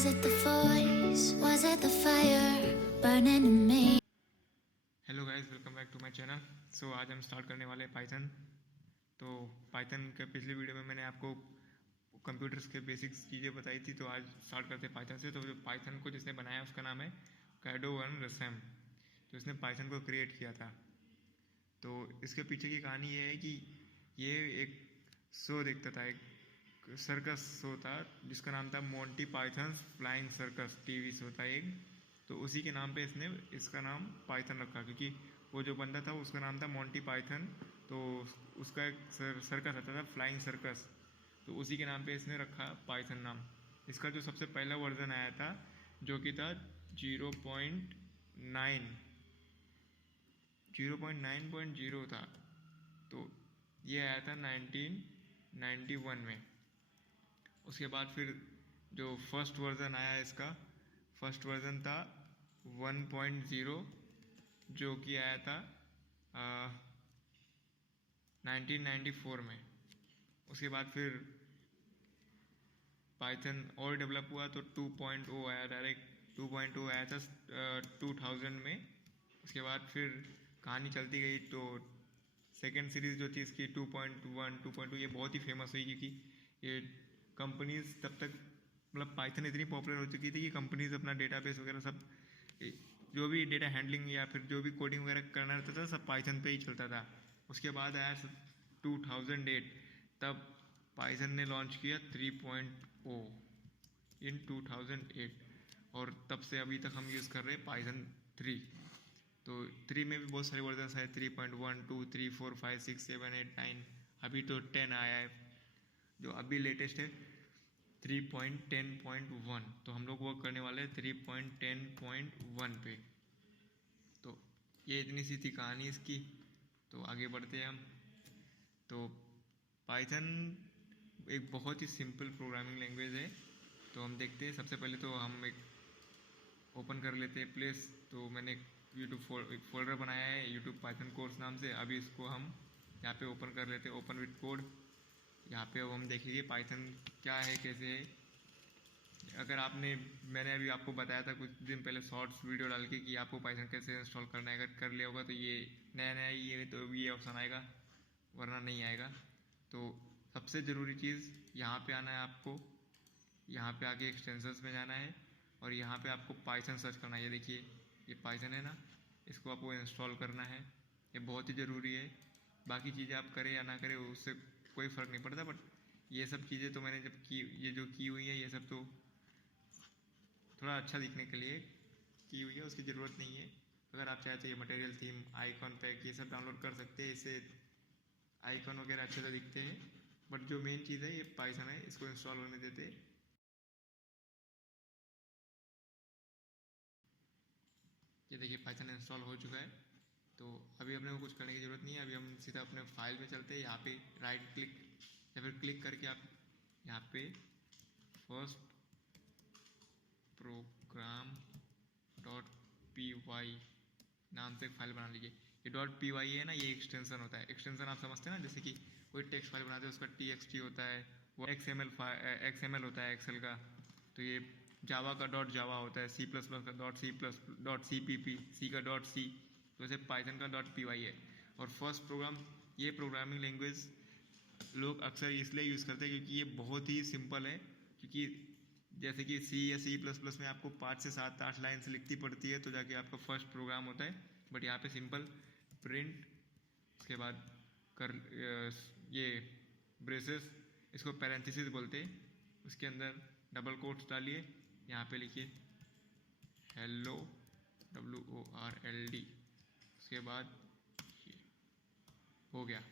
Was it the voice? Was it the fire burning in me? Hello guys, welcome back to my channel. So आज हम start करने वाले हैं Python. तो Python के पिछले वीडियो में मैंने आपको कंप्यूटर्स के बेसिक्स चीज़ें बताई थी, तो आज स्टार्ट करते हैं पाइथन से। तो जो पाइथन को जिसने बनाया उसका नाम है कैडो वन रसैम। तो इसने पाइथन को क्रिएट किया था। तो इसके पीछे की कहानी ये है कि ये एक शो देखता था, एक सर्कस शो था जिसका नाम था Monty Python flying circus, TV show था एक। तो उसी के नाम पे इसने इसका नाम पाइथन रखा, क्योंकि वो जो बंदा था उसका नाम था मोंटी पाइथन। तो उसका एक सर्कस आता था, फ्लाइंग सर्कस। तो उसी के नाम पे इसने रखा पाइथन नाम। इसका जो सबसे पहला वर्जन आया था, जो कि था 0.9.0 था। तो ये आया था 1991 में। उसके बाद फिर जो फर्स्ट वर्ज़न आया इसका, फर्स्ट वर्ज़न था 1.0, जो कि आया था 1994 में। उसके बाद फिर पाइथन और डेवलप हुआ तो 2.0 आया, डायरेक्ट 2.0 आया था 2000 में। उसके बाद फिर कहानी चलती गई, तो सेकेंड सीरीज़ जो थी इसकी 2.1 2.2 ये बहुत ही फेमस हुई, क्योंकि ये कंपनीज तब तक, मतलब पाइथन इतनी पॉपुलर हो चुकी थी कि कंपनीज अपना डेटाबेस वगैरह सब, जो भी डेटा हैंडलिंग या फिर जो भी कोडिंग वगैरह करना रहता था सब पाइथन पे ही चलता था। उसके बाद आया 2008, तब पाइथन ने लॉन्च किया 3.0 इन 2008, और तब से अभी तक हम यूज़ कर रहे हैं पाइथन 3। तो 3 में भी बहुत सारे वर्जन आए, 3.1 2 3 4 5 6 7 8 9, अभी तो 10 आया है जो अभी लेटेस्ट है 3.10.1। तो हम लोग वर्क करने वाले हैं 3.10.1 पे। तो ये इतनी सी थी कहानी इसकी। तो आगे बढ़ते हैं हम। तो पाइथन एक बहुत ही सिंपल प्रोग्रामिंग लैंग्वेज है। तो हम देखते हैं, सबसे पहले तो हम एक ओपन कर लेते हैं प्लेस। तो मैंने एक फोल्डर बनाया है यूट्यूब पाइथन कोर्स नाम से। अभी इसको हम यहाँ पे ओपन कर लेते हैं, ओपन विथ कोड। यहाँ पे अब हम देखेंगे पाइथन क्या है, कैसे है। अगर मैंने अभी आपको बताया था कुछ दिन पहले शॉर्ट्स वीडियो डाल के कि आपको पाइथन कैसे इंस्टॉल करना है, अगर कर लिया होगा तो ये नया नया ये तो ये ऑप्शन आएगा, वरना नहीं आएगा। तो सबसे ज़रूरी चीज़ यहाँ पे आना है आपको। यहाँ पे आके एक्सटेंशंस में जाना है और यहाँ पे आपको पाइथन सर्च करना है। ये देखिए, ये पाइथन है ना, इसको आपको इंस्टॉल करना है। ये बहुत ही ज़रूरी है। बाकी चीज़ें आप करें या ना करें उससे कोई फ़र्क नहीं पड़ता, बट ये सब चीज़ें तो मैंने जब की, ये जो की हुई है ये सब तो थोड़ा अच्छा दिखने के लिए की हुई है, उसकी ज़रूरत नहीं है। अगर आप चाहे तो ये मटेरियल थीम, आइकॉन पैक, ये सब डाउनलोड कर सकते हैं। इससे आइकॉन वगैरह अच्छे से दिखते हैं, बट जो मेन चीज़ है ये पाइथन है, इसको इंस्टॉल होने देते। ये देखिए पाइथन इंस्टॉल हो चुका है। तो अभी अपने को कुछ करने की ज़रूरत नहीं है। अभी हम सीधा अपने फाइल में चलते हैं। यहाँ पे राइट क्लिक या फिर क्लिक करके आप यहाँ पे first program dot p y नाम से एक फाइल बना लीजिए। ये डॉट पी वाई है ना, ये एक्सटेंशन होता है। एक्सटेंशन आप समझते हैं ना, जैसे कि कोई टेक्स्ट फाइल बनाते हैं उसका टी एक्स टी होता है, वो एक्स एम एल होता है एक्सेल का। तो ये जावा का डॉट जावा होता है, सी प्लस प्लस का डॉट सी पी पी, सी का डॉट सी। तो ऐसे पाइथन का डॉट पी वाई है। और फर्स्ट प्रोग्राम, ये प्रोग्रामिंग लैंग्वेज लोग अक्सर इसलिए यूज़ करते हैं क्योंकि ये बहुत ही सिंपल है। क्योंकि जैसे कि सी या सी प्लस प्लस में आपको 5 से 7 8 लाइन से लिखती पड़ती है, तो जाके आपका फर्स्ट प्रोग्राम होता है। बट यहाँ पे सिंपल प्रिंट, उसके बाद कर ये ब्रेसेस, इसको पैरेंथेसिस बोलते हैं। उसके अंदर डबल कोट्स डालिए, यहाँ पे लिखिए हेलो, WORLD। उसके बाद ये हो गया,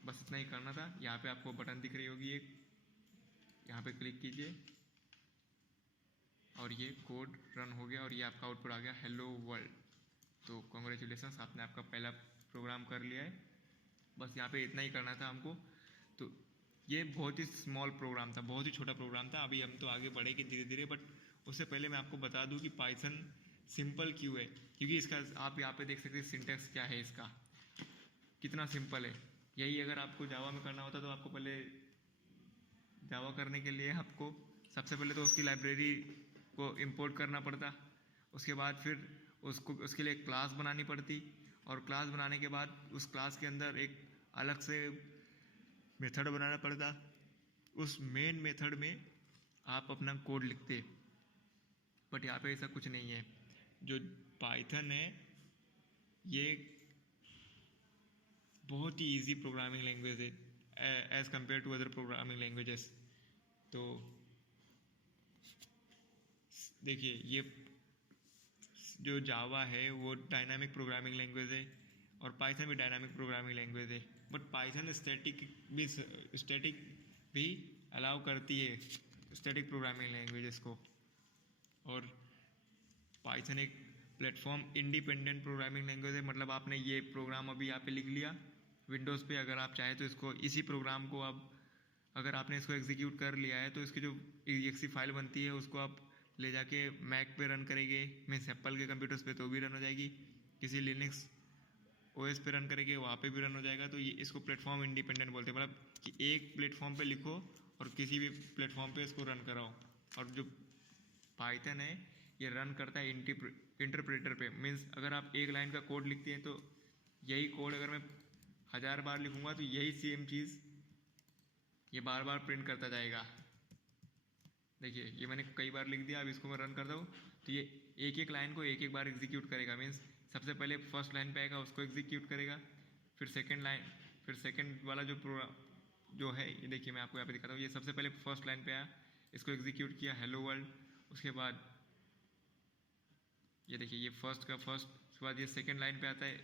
बस इतना ही करना था। यहाँ पे आपको बटन दिख रही होगी एक, यहाँ पे क्लिक कीजिए और ये कोड रन हो गया और ये आपका आउटपुट आ गया हेलो वर्ल्ड। तो कॉन्ग्रेचुलेसन्स, आपने आपका पहला प्रोग्राम कर लिया है। बस यहाँ पे इतना ही करना था हमको। तो ये बहुत ही स्मॉल प्रोग्राम था, बहुत ही छोटा प्रोग्राम था। अभी हम तो आगे बढ़ेंगे धीरे धीरे, बट उससे पहले मैं आपको बता दूं कि पाइथन सिंपल क्यों है। क्योंकि इसका आप यहाँ पे देख सकते हैं सिंटैक्स क्या है इसका, कितना सिंपल है। यही अगर आपको जावा में करना होता तो आपको पहले जावा करने के लिए आपको सबसे पहले तो उसकी लाइब्रेरी उसको इंपोर्ट करना पड़ता, उसके बाद फिर उसको उसके लिए एक क्लास बनानी पड़ती, और क्लास बनाने के बाद उस क्लास के अंदर एक अलग से मेथड बनाना पड़ता। उस मेन मेथड में आप अपना कोड लिखते, बट यहाँ पे ऐसा कुछ नहीं है। जो पाइथन है ये बहुत ही इजी प्रोग्रामिंग लैंग्वेज है as compared to other programming languages. तो देखिए, ये जो जावा है वो डायनामिक प्रोग्रामिंग लैंग्वेज है, और पाइथन भी डायनामिक प्रोग्रामिंग लैंग्वेज है, बट पाइथन स्टैटिक भी अलाउ करती है स्टैटिक प्रोग्रामिंग लैंग्वेजेस को। और पाइथन एक प्लेटफॉर्म इंडिपेंडेंट प्रोग्रामिंग लैंग्वेज है, मतलब आपने ये प्रोग्राम अभी यहाँ पे लिख लिया विंडोज़ पे, अगर आप चाहें तो इसको इसी प्रोग्राम को अब अगर आपने इसको एग्जीक्यूट कर लिया है तो इसकी जो exe फाइल बनती है उसको आप ले जाके मैक पे रन करेंगे, मीन्स एप्पल के कंप्यूटर्स पे तो भी रन हो जाएगी, किसी लिनक्स ओएस पे रन करेंगे वहाँ पे भी रन हो जाएगा। तो ये इसको प्लेटफॉर्म इंडिपेंडेंट बोलते हैं, मतलब कि एक प्लेटफॉर्म पे लिखो और किसी भी प्लेटफॉर्म पे इसको रन कराओ। और जो पाइथन है ये रन करता है इंटरप्रेटर पे, मीन्स अगर आप एक लाइन का कोड लिखते हैं तो यही कोड अगर मैं 1000 बार लिखूंगा तो यही सेम चीज़ ये बार बार प्रिंट करता जाएगा। देखिए, ये मैंने कई बार लिख दिया, अब इसको मैं रन करता हूँ तो ये एक एक लाइन को एक एक बार एग्जीक्यूट करेगा, मीन्स सबसे पहले फर्स्ट लाइन पे आएगा उसको एग्जीक्यूट करेगा, फिर सेकंड लाइन, फिर सेकंड वाला जो प्रोग्राम जो है ये देखिए मैं आपको यहाँ पे दिखाता हूँ। ये सबसे पहले फर्स्ट लाइन पे आया, इसको एग्जीक्यूट किया हेलो वर्ल्ड, उसके बाद ये देखिए ये फर्स्ट का फर्स्ट, उसके बाद ये सेकंड लाइन पे आता है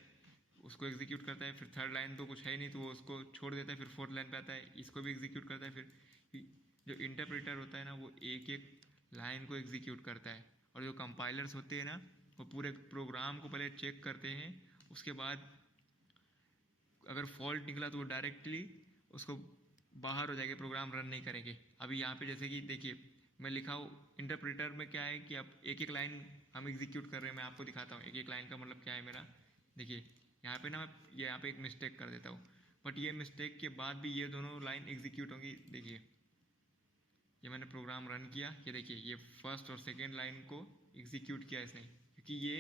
उसको एग्जीक्यूट करता है, फिर थर्ड लाइन तो कुछ है ही नहीं तो वो उसको छोड़ देता है, फिर फोर्थ लाइन पे आता है इसको भी एग्जीक्यूट करता है, फिर जो इंटरप्रेटर होता है ना वो एक एक लाइन को एग्जीक्यूट करता है, और जो कंपाइलर्स होते हैं ना वो पूरे प्रोग्राम को पहले चेक करते हैं, उसके बाद अगर फॉल्ट निकला तो वो डायरेक्टली उसको बाहर हो जाएगा, प्रोग्राम रन नहीं करेंगे। अभी यहाँ पे जैसे कि देखिए मैं लिखा हूँ इंटरप्रेटर में क्या है कि अब एक एक लाइन हम एग्जीक्यूट कर रहे हैं, मैं आपको दिखाता हूँ एक एक लाइन का मतलब क्या है मेरा। देखिए यहाँ पे ना मैं यहाँ पे एक मिस्टेक कर देता हूँ, बट ये मिस्टेक के बाद भी ये दोनों लाइन एग्जीक्यूट होंगी। देखिए ये मैंने प्रोग्राम रन किया, ये देखिए ये फर्स्ट और सेकेंड लाइन को एग्जीक्यूट किया इसने, क्योंकि ये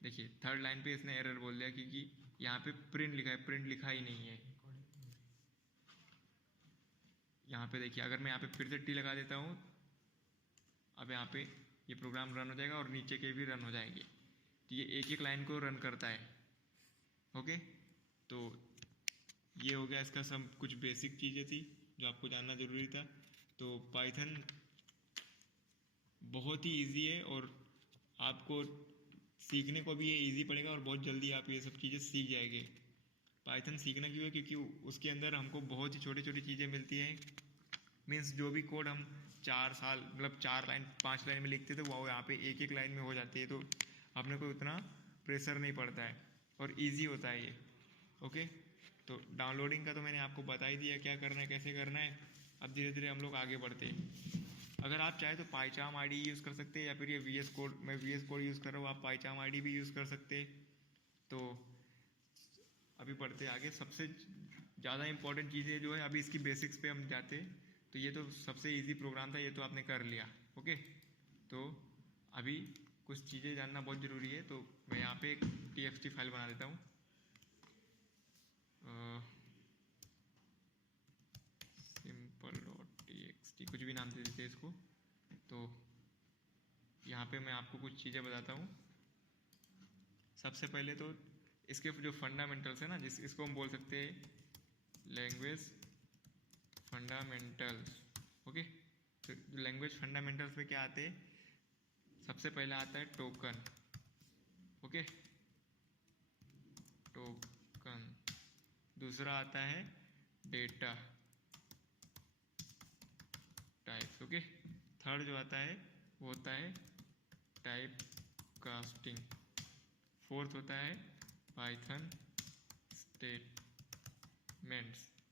देखिए थर्ड लाइन पे इसने एरर बोल दिया क्योंकि यहाँ पे प्रिंट लिखा है, प्रिंट लिखा ही नहीं है। यहाँ पे देखिए अगर मैं यहाँ पे फिर से टी लगा देता हूँ, अब यहाँ पे ये प्रोग्राम रन हो जाएगा और नीचे के भी रन हो जाएंगे, तो ये एक एक लाइन को रन करता है। ओके, तो ये हो गया इसका सब कुछ बेसिक चीज़ें थी जो आपको जानना ज़रूरी था। तो पाइथन बहुत ही इजी है और आपको सीखने को भी ये इजी पड़ेगा और बहुत जल्दी आप ये सब चीज़ें सीख जाएंगे। पाइथन सीखना क्यों है, क्योंकि उसके अंदर हमको बहुत ही छोटी छोटी चीज़ें मिलती हैं, मीन्स जो भी कोड हम 4 साल मतलब 4 लाइन 5 लाइन में लिखते थे वो यहाँ पे एक एक लाइन में हो जाती है, तो अपने को उतना प्रेशर नहीं पड़ता है और इजी होता है ये। ओके, तो डाउनलोडिंग का तो मैंने आपको बता ही दिया क्या करना है कैसे करना है। अब धीरे धीरे हम लोग आगे बढ़ते हैं। अगर आप चाहे तो पाइचाम आईडी यूज़ कर सकते हैं, या फिर ये वीएस कोड, मैं वीएस कोड यूज़ कर रहा हूँ, आप पाइचाम आईडी भी यूज़ कर सकते हैं। तो अभी बढ़ते आगे। सबसे ज़्यादा इंपॉर्टेंट चीज़ें जो है अभी इसकी बेसिक्स पे हम जाते हैं, तो ये तो सबसे इजी प्रोग्राम था, ये तो आपने कर लिया। ओके, तो अभी कुछ चीज़ें जानना बहुत ज़रूरी है, तो मैं यहाँ पे एक txt फाइल बना देता हूँ। simple.txt कुछ भी नाम दे देते हैं इसको। तो यहाँ पे मैं आपको कुछ चीज़ें बताता हूँ। सबसे पहले तो इसके जो फंडामेंटल्स है ना, इसको हम बोल सकते हैं लैंग्वेज फंडामेंटल्स। ओके, तो लैंग्वेज फंडामेंटल्स में क्या आते हैं, सबसे पहला आता है टोकन। Okay, token. दूसरा आता है डेटा टाइप। ओके, थर्ड जो आता है वो होता है टाइप कास्टिंग। फोर्थ होता है पाइथन स्टेटमेंट्स।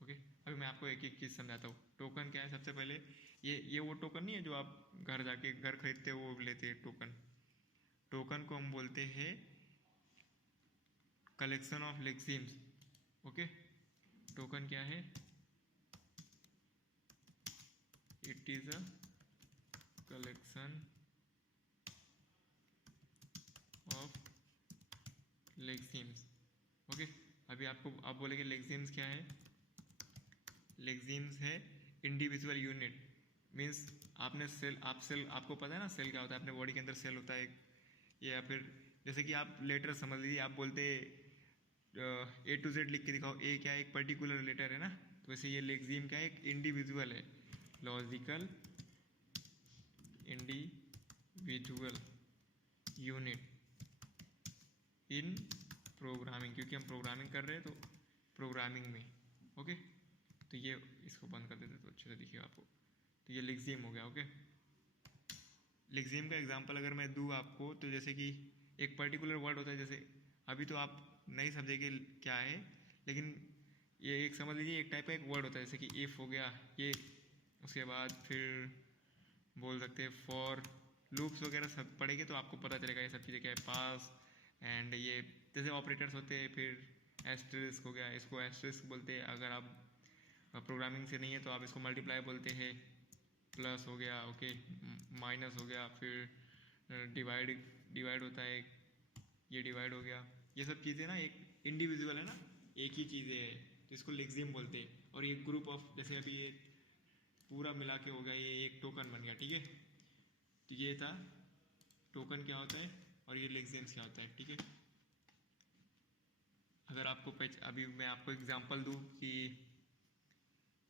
ओके, अभी मैं आपको एक एक चीज़ समझाता हूँ। टोकन क्या है, सबसे पहले ये वो टोकन नहीं है जो आप घर जाके घर खरीदते हो वो लेते हैं टोकन। टोकन को हम बोलते हैं collection of lexemes. Okay, token क्या है, it is a collection of lexemes. Okay, अभी आपको आप बोलेंगे लेक्सिम्स क्या है? लेक्सिम्स है इंडिविजुअल यूनिट, मीन्स आपने सेल आपको पता है ना सेल क्या होता है? अपने बॉडी के अंदर सेल होता है एक, या फिर जैसे कि आप लेटर समझ लीजिए, आप बोलते ए टू जेड लिख के दिखाओ, ए क्या है? एक पर्टिकुलर लेटर है ना, तो वैसे ये लेक्सिम क्या है? एक इंडिविजुअल है, logical individual unit in programming, क्योंकि हम प्रोग्रामिंग कर रहे हैं तो प्रोग्रामिंग में। ओके, तो ये इसको बंद कर देते तो अच्छे से दिखेगा आपको। तो ये लेक्सिम हो गया। ओके, लेक्सिम का एग्जांपल अगर मैं दूँ आपको, तो जैसे कि एक पर्टिकुलर वर्ड होता है, जैसे अभी तो आप नहीं समझेंगे क्या है, लेकिन ये एक समझ लीजिए एक टाइप का एक वर्ड होता है, जैसे कि इफ़ हो गया ये, उसके बाद फिर बोल सकते हैं फॉर, लूप्स वगैरह सब पढ़ेंगे तो आपको पता चलेगा ये सब चीज़ें क्या है। पास एंड ये जैसे ऑपरेटर्स होते हैं, फिर एस्टरिस्क हो गया, इसको एस्टरिस्क बोलते हैं। अगर आप प्रोग्रामिंग से नहीं है तो आप इसको मल्टीप्लाई बोलते हैं। प्लस हो गया, ओके, माइनस हो गया, फिर डिवाइड होता है, ये डिवाइड हो गया। ये सब चीज़ें ना एक इंडिविजुअल है ना, एक ही चीज़ें है, तो इसको लेक्सिम बोलते हैं। और ये ग्रुप ऑफ, जैसे अभी ये पूरा मिला के हो गया, ये एक टोकन बन गया। ठीक है, तो ये था टोकन क्या होता है और ये लेक्सिम्स क्या होता है। ठीक है, अगर आपको अभी मैं आपको एग्जांपल दूँ कि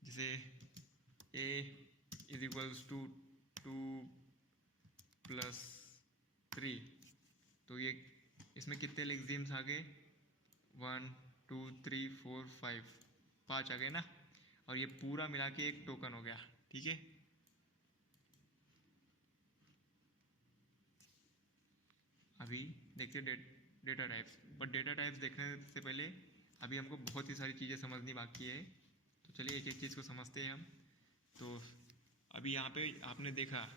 जैसे a इज इक्वल्स टू 2+3, तो ये इसमें कितने लेक्सिम्स आ गए? 1 2 3 4 5, 5 आ गए ना, और ये पूरा मिला के एक टोकन हो गया। ठीक है, अभी देखिए data types, but data types देखने से पहले अभी हमको बहुत ही सारी चीज़ें समझनी बाकी है, तो चलिए एक एक चीज़ को समझते हैं हम। तो अभी यहाँ पे आपने देखा,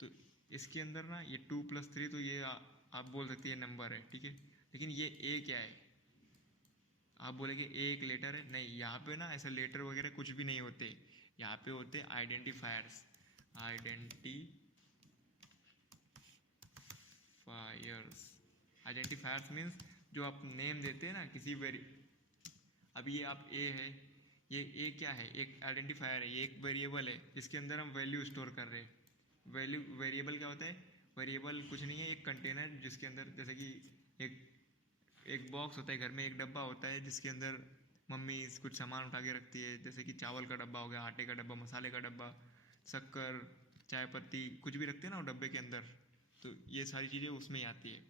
तो इसके अंदर ना ये 2+3, तो ये आप बोल सकते हैं नंबर है। ठीक है, लेकिन ये ए क्या है? आप बोलेंगे ए एक लेटर है, नहीं, यहाँ पे ना ऐसे लेटर वगैरह कुछ भी नहीं होते, यहाँ पे होते आइडेंटिफायर्स। आइडेंटिफायर्स मीन्स जो आप नेम देते हैं ना किसी अभी ये आप ए है, ये ए क्या है? एक आइडेंटिफायर है, ये एक वेरिएबल है जिसके अंदर हम वैल्यू स्टोर कर रहे हैं। वेरिएबल क्या होता है? वेरिएबल कुछ नहीं है, एक कंटेनर जिसके अंदर, जैसे कि एक बॉक्स होता है घर में, एक डब्बा होता है जिसके अंदर मम्मी कुछ सामान उठा के रखती है, जैसे कि चावल का डब्बा हो गया, आटे का डब्बा, मसाले का डब्बा, शक्कर, चाय पत्ती, कुछ भी रखते हैं ना वो डब्बे के अंदर, तो ये सारी चीज़ें उसमें ही आती है।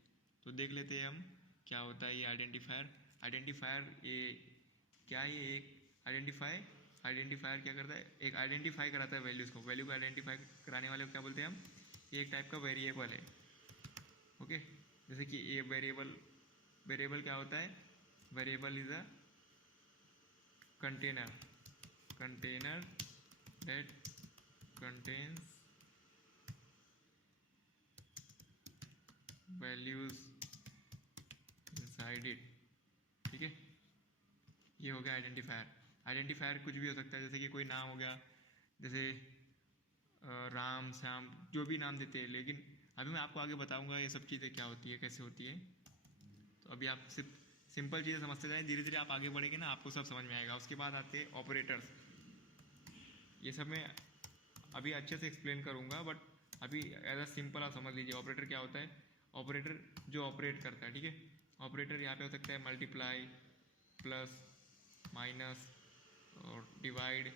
तो देख लेते हैं हम क्या होता है ये आइडेंटिफायर ये क्या है? ये एक आइडेंटिफायर क्या करता है? एक आइडेंटिफाई कराता है वैल्यूज़ को, वैल्यू को आइडेंटिफाई कराने वाले को क्या बोलते हैं हम? ये एक टाइप का वेरिएबल है। ओके, जैसे कि ये वेरिएबल क्या होता है? Variable is a container that contains values inside it. ठीक है, ये हो गया आइडेंटिफायर कुछ भी हो सकता है, जैसे कि कोई नाम हो गया, जैसे राम, श्याम, जो भी नाम देते हैं, लेकिन अभी मैं आपको आगे बताऊंगा ये सब चीज़ें क्या होती है, कैसे होती है। तो अभी आप सिर्फ सिंपल चीज़ें समझते जाएं, धीरे धीरे आप आगे बढ़ेंगे ना, आपको सब समझ में आएगा। उसके बाद आते हैं ऑपरेटर्स, ये सब मैं अभी अच्छे से एक्सप्लेन करूंगा, बट अभी एज अ सिंपल आप समझ लीजिए ऑपरेटर क्या होता है। ऑपरेटर जो ऑपरेट करता है, ठीक है, ऑपरेटर यहाँ पे हो सकता है मल्टीप्लाई, प्लस, माइनस और डिवाइड,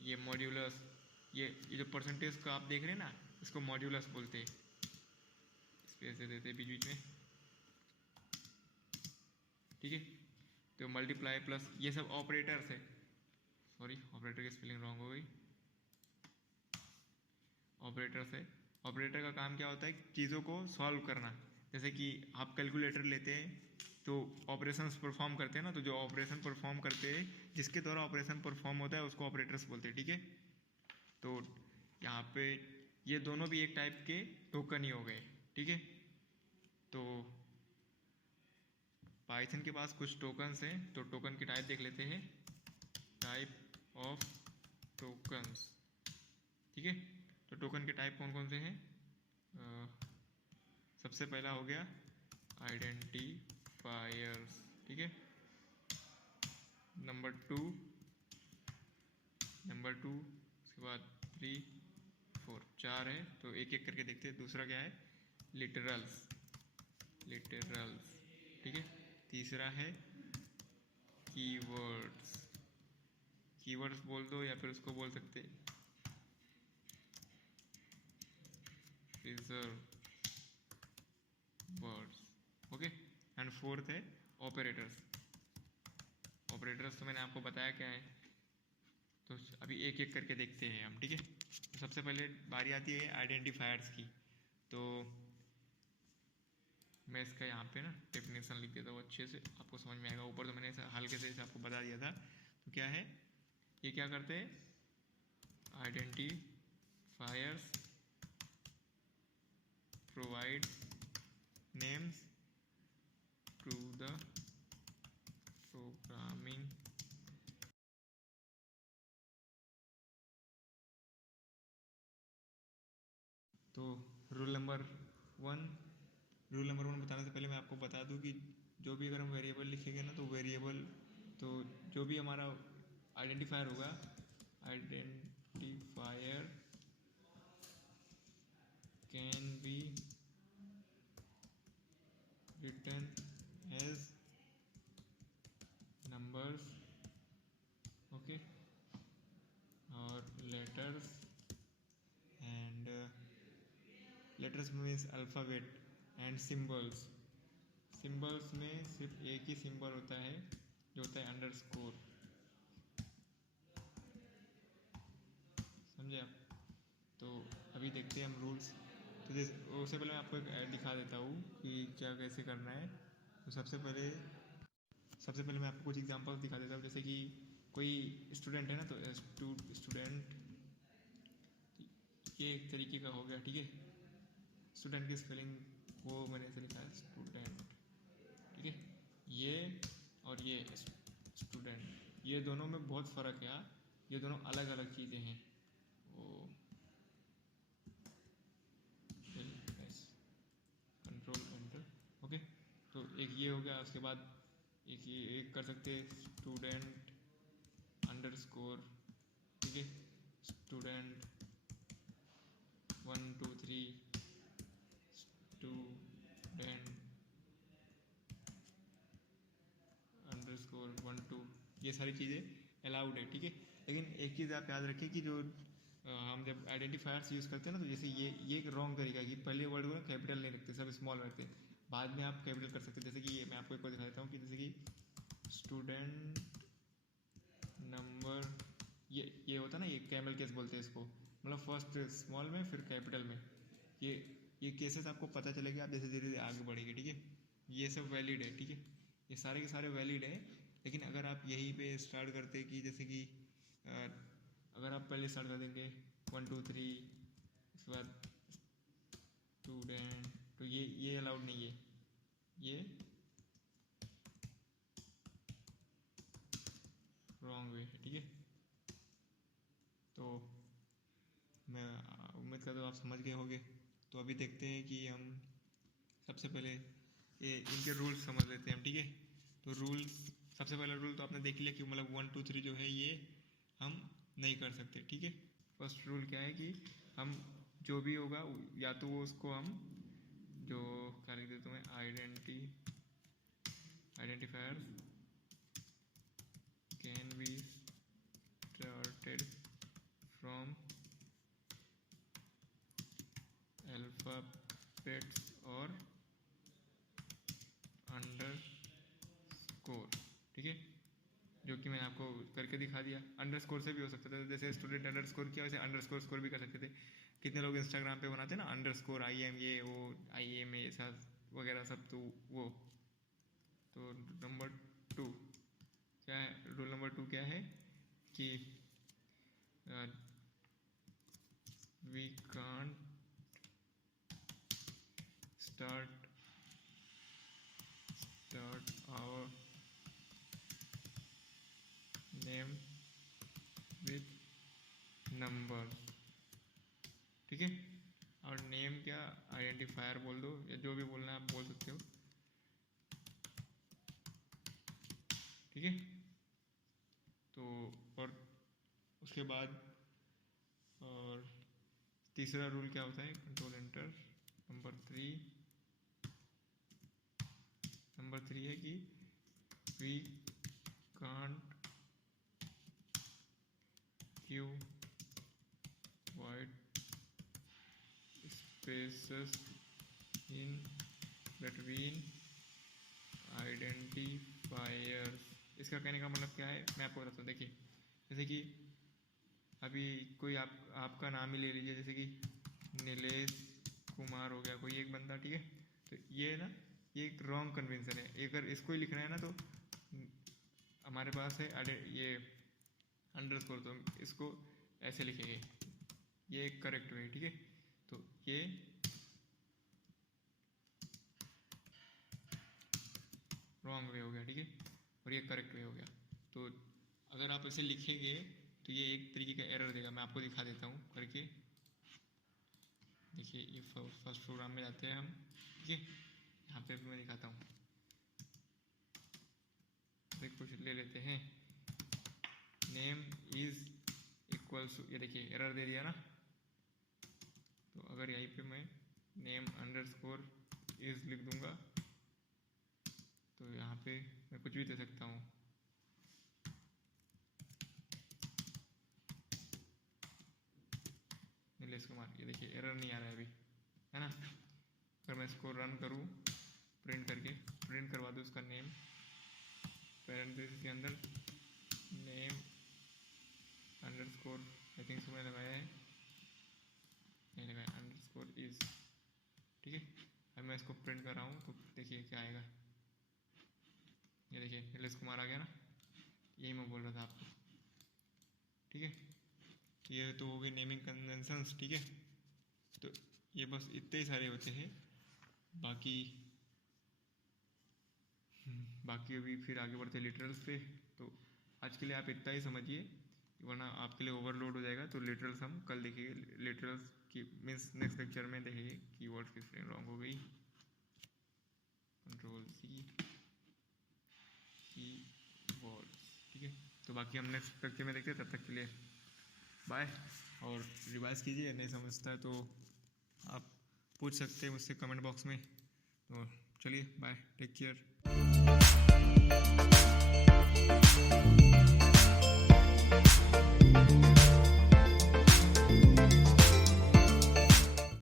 ये मॉड्यूलस, ये जो परसेंटेज का आप देख रहे हैं ना, इसको मॉड्यूलस बोलते हैं, स्पेस दे देते हैं बीच बीच में। ठीक है, तो मल्टीप्लाई, प्लस, ये सब ऑपरेटर्स है। सॉरी, ऑपरेटर की स्पेलिंग रॉन्ग हो गई। ऑपरेटर्स है, ऑपरेटर का काम क्या होता है? चीज़ों को सॉल्व करना। जैसे कि आप कैलकुलेटर लेते हैं तो ऑपरेशंस परफॉर्म करते हैं ना, तो जो ऑपरेशन परफॉर्म करते हैं, जिसके द्वारा ऑपरेशन परफॉर्म होता है, उसको ऑपरेटर्स बोलते हैं। ठीक है, तो यहाँ पे ये दोनों भी एक टाइप के टोकन ही हो गए। ठीक है, तो पाइथन के पास कुछ टोकन्स हैं, तो टोकन की टाइप देख लेते हैं, टाइप ऑफ टोकन्स। ठीक है, तो टोकन के टाइप कौन कौन से हैं? सबसे पहला हो गया आइडेंटिफायर्स, ठीक है। नंबर टू, उसके बाद 3, 4, 4 है, तो एक एक करके देखते हैं। दूसरा क्या है? लिटरल्स, ठीक है। तीसरा है कीवर्ड्स बोल दो या फिर उसको बोल सकते reserve words, okay. And fourth है ऑपरेटर्स। तो मैंने आपको बताया क्या है, तो अभी एक एक करके देखते हैं हम, ठीक है। तो सबसे पहले बारी आती है आइडेंटिफायर्स की। तो मैं इसका यहाँ पे ना डेफिनेशन लिख देता हूँ, अच्छे से आपको समझ में आएगा। ऊपर तो मैंने हल्के से आपको बता दिया था। तो क्या है ये, क्या करते हैं? Identifiers provide names to the programming तो रूल नंबर वन बताने से पहले मैं आपको बता दूं कि जो भी अगर हम वेरिएबल लिखेंगे ना, तो वेरिएबल तो जो भी हमारा आइडेंटिफायर होगा, identifier can be written as numbers, okay, और letters and letters means alphabet and symbols में सिर्फ एक ही सिंबल होता है जो होता है अंडरस्कोर, समझे आप? तो अभी देखते हैं हम रूल्स। तो उससे पहले मैं आपको एक दिखा देता हूँ कि क्या कैसे करना है। तो सबसे पहले मैं आपको कुछ एग्जांपल दिखा देता हूँ। जैसे कि कोई स्टूडेंट है ना, तो स्टूडेंट ये एक तरीके का हो गया, ठीक है। स्टूडेंट की स्पेलिंग वो मैंने ऐसे लिखा है स्टूडेंट, ठीक है। ये और ये स्टूडेंट, ये दोनों में बहुत फ़र्क है। ये दोनों अलग अलग चीज़ें हैं। वो कंट्रोल एंटर, ओके। तो एक ये हो गया। उसके बाद एक कर सकते हैं स्टूडेंट अंडरस्कोर, ठीक है। स्टूडेंट 1 2 3 स्टूडेंट अंडरस्कोर 1 2, ये सारी चीज़ें अलाउड है, ठीक है। लेकिन एक चीज़ आप याद रखें कि जो हम जब आइडेंटिफायर्स यूज़ करते हैं ना, तो जैसे ये एक रॉन्ग तरीका है कि पहले वर्ड को ना कैपिटल नहीं रखते, सब स्मॉल रखते हैं। बाद में आप कैपिटल कर सकते हैं। जैसे कि ये मैं आपको एक बार दिखा देता हूँ कि जैसे कि स्टूडेंट नंबर, ये होता है ना, ये कैमल केस बोलते हैं इसको, मतलब फर्स्ट स्मॉल में फिर कैपिटल में। ये केसेस आपको पता चलेगा आप जैसे धीरे धीरे आगे बढ़ेंगे, ठीक है। ये सब वैलिड है, ठीक है। ये सारे के सारे वैलिड है। लेकिन अगर आप यहीं पे स्टार्ट करते कि जैसे कि अगर आप पहले स्टार्ट कर देंगे 1 2 3, उसके बाद स्टूडेंट, तो ये अलाउड नहीं है। ये रॉन्ग वे है, ठीक है। तो मैं उम्मीद करता हूँ आप समझ गए होंगे। तो अभी देखते हैं कि हम सबसे पहले ये इनके रूल्स समझ लेते हैं हम, ठीक है। तो रूल्स, सबसे पहला रूल तो आपने देख लिया कि मतलब 1 2 3 जो है ये हम नहीं कर सकते, ठीक है। फर्स्ट रूल क्या है कि हम जो भी होगा या तो वो उसको हम जो क्या लिख देता हूँ मैं, identifier can be started from alphabets और अंडरस्कोर, ठीक है। जो कि मैंने आपको करके दिखा दिया। अंडरस्कोर से भी हो सकता था, जैसे स्टूडेंट अंडरस्कोर किया वैसे अंडरस्कोर स्कोर भी कर सकते थे। कितने लोग इंस्टाग्राम पे बनाते हैं ना अंडरस्कोर IM ये वो IM ऐसा वगैरह सब, तो वो। तो नंबर 2 क्या है, रूल नंबर 2 क्या है कि we can't start our name with numbers, ठीक है। और नेम क्या, आइडेंटिफायर बोल दो या जो भी बोलना है आप बोल सकते हो, ठीक है। तो और उसके बाद और तीसरा रूल क्या होता है, कंट्रोल एंटर। नंबर थ्री है कि we can't give wide spaces in between identifiers. इसका कहने का मतलब क्या है, मैं आपको बताता हूँ। देखिए जैसे कि अभी कोई आपका नाम ही ले लीजिए, जैसे कि नीलेश कुमार हो गया कोई एक बंदा, ठीक है। तो ये ना, ये एक रॉन्ग कन्वेंशन है। अगर इसको ही लिखना है ना तो हमारे पास है ये अंडरस्कोर, तो इसको ऐसे लिखेंगे, ये एक करेक्ट वे, ठीक है। तो ये रॉन्ग वे हो गया, ठीक है, और ये करेक्ट वे हो गया। तो अगर आप इसे लिखेंगे तो ये एक तरीके का एरर देगा। मैं आपको दिखा देता हूँ करके। देखिए ये फर्स्ट प्रोग्राम में जाते हैं हम, ठीक है। यहाँ पे मैं दिखाता हूँ, कुछ ले लेते हैं, नेम इज इक्वल्स टू, ये देखिए एरर दे दिया ना। तो अगर यहीं पे मैं नेम अंडरस्कोर इज लिख दूंगा तो यहाँ पे मैं कुछ भी दे सकता हूँ। नीलेश कुमार, ये देखिए एरर नहीं आ रहा है अभी, है ना। अगर मैं इसको रन करूँ प्रिंट करके, प्रिंट करवा दूँ उसका नेम, पैरेंथेसिस के अंदर नेम अंडरस्कोर, आई थिंक मैंने लगाया है, नहीं लगाया, अंडरस्कोर इज, ठीक है। अब मैं इसको प्रिंट कर रहा हूँ तो देखिए क्या आएगा, ये देखिए नीलेश कुमार आ गया ना। यही मैं बोल रहा था आपको, ठीक है। ये तो हो गए नेमिंग कन्वेंशंस, ठीक है। तो ये बस इतने ही सारे होते हैं, बाकी अभी फिर आगे बढ़ते लिटरल्स पे। तो आज के लिए आप इतना ही समझिए, वरना आपके लिए ओवरलोड हो जाएगा। तो लिटरल्स हम कल देखेंगे, लिटरल्स की मीन्स नेक्स्ट लेक्चर में देखेंगे। कीवर्ड्स की स्पेलिंग रॉन्ग हो गई, कंट्रोल सी, कीवर्ड्स, ठीक है। तो बाकी हम नेक्स्ट लेक्चर में देखते हैं, तब तक के लिए बाय। और रिवाइज कीजिए, नहीं समझता है तो आप पूछ सकते हैं मुझसे कमेंट बॉक्स में। तो चलिए बाय, टेक केयर।